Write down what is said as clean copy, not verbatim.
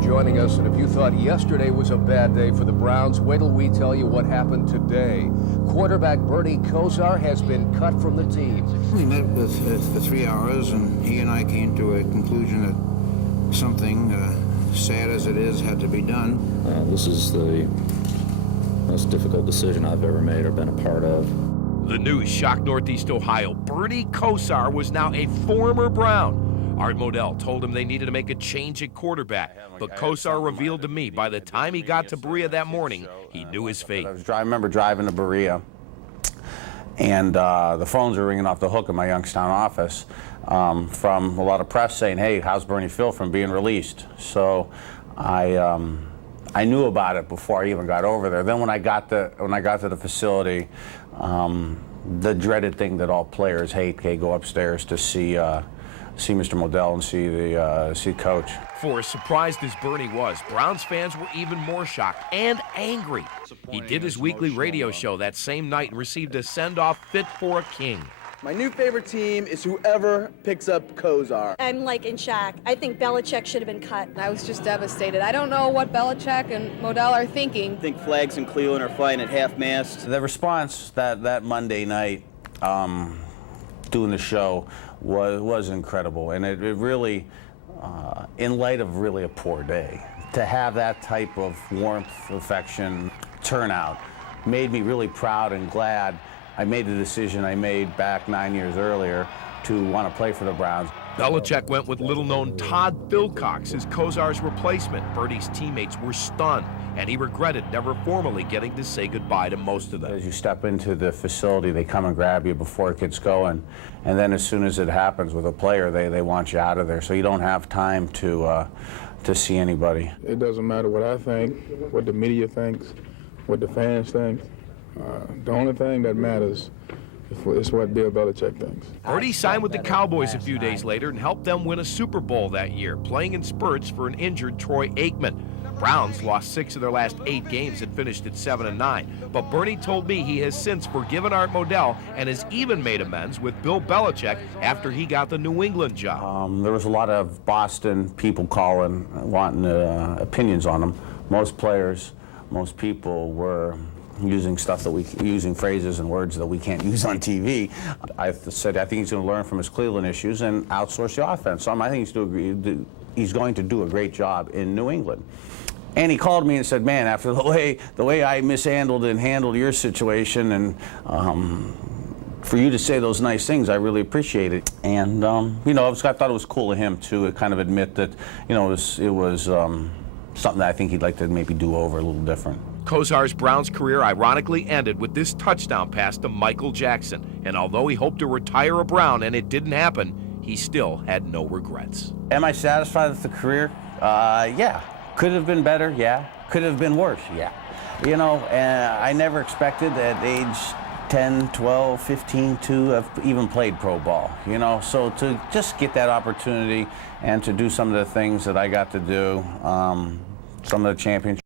joining us. And if you thought yesterday was a bad day for the Browns, wait till we tell you what happened today. Quarterback Bernie Kosar has been cut from the team. We met for 3 hours, and he and I came to a conclusion that something, sad as it is, had to be done. This is the most difficult decision I've ever made or been a part of. The news shocked Northeast Ohio. Bernie Kosar was now a former Brown. Art Modell told him they needed to make a change at quarterback, but Kosar revealed to me by the time he got to Berea that morning, he knew his fate. I remember driving to Berea, and the phones were ringing off the hook in my Youngstown office from a lot of press saying, "Hey, how's Bernie feel from being released?" So I knew about it before I even got over there. Then when I got to the facility, the dreaded thing that all players hate, go upstairs to see Mr. Modell and see Coach. For as surprised as Bernie was, Browns fans were even more shocked and angry. He did his weekly radio show that same night and received a send-off fit for a king. My new favorite team is whoever picks up Kosar. I'm like in shock. I think Belichick should have been cut. I was just devastated. I don't know what Belichick and Modell are thinking. I think flags in Cleveland are flying at half-mast. The response that Monday night doing the show was incredible, and it really, in light of really a poor day, to have that type of warmth, affection, turnout, made me really proud and glad I made the decision I made back 9 years earlier to want to play for the Browns. Belichick went with little-known Todd Philcox as Kosar's replacement. Bernie's teammates were stunned, and he regretted never formally getting to say goodbye to most of them. As you step into the facility, they come and grab you before it gets going, and then as soon as it happens with a player, they want you out of there, so you don't have time to see anybody. It doesn't matter what I think, what the media thinks, what the fans think. The only thing that matters is what Bill Belichick thinks. Bernie signed with the Cowboys a few days later and helped them win a Super Bowl that year, playing in spurts for an injured Troy Aikman. Browns lost 6 of their last 8 games and finished at 7-9. But Bernie told me he has since forgiven Art Modell and has even made amends with Bill Belichick after he got the New England job. There was a lot of Boston people calling, wanting opinions on him. Most players, most people were using phrases and words that we can't use on TV. I said I think he's going to learn from his Cleveland issues and outsource the offense. So I think he's going to do a great job in New England. And he called me and said, "Man, after the way I mishandled and handled your situation, and for you to say those nice things, I really appreciate it." And I thought it was cool of him to kind of admit that it was something that I think he'd like to maybe do over a little different. Kosar's Browns career ironically ended with this touchdown pass to Michael Jackson. And although he hoped to retire a Brown and it didn't happen, he still had no regrets. Am I satisfied with the career? Yeah. Could have been better? Yeah. Could have been worse? Yeah. I never expected at age 10, 12, 15 to have even played pro ball, so to just get that opportunity and to do some of the things that I got to do, some of the championships.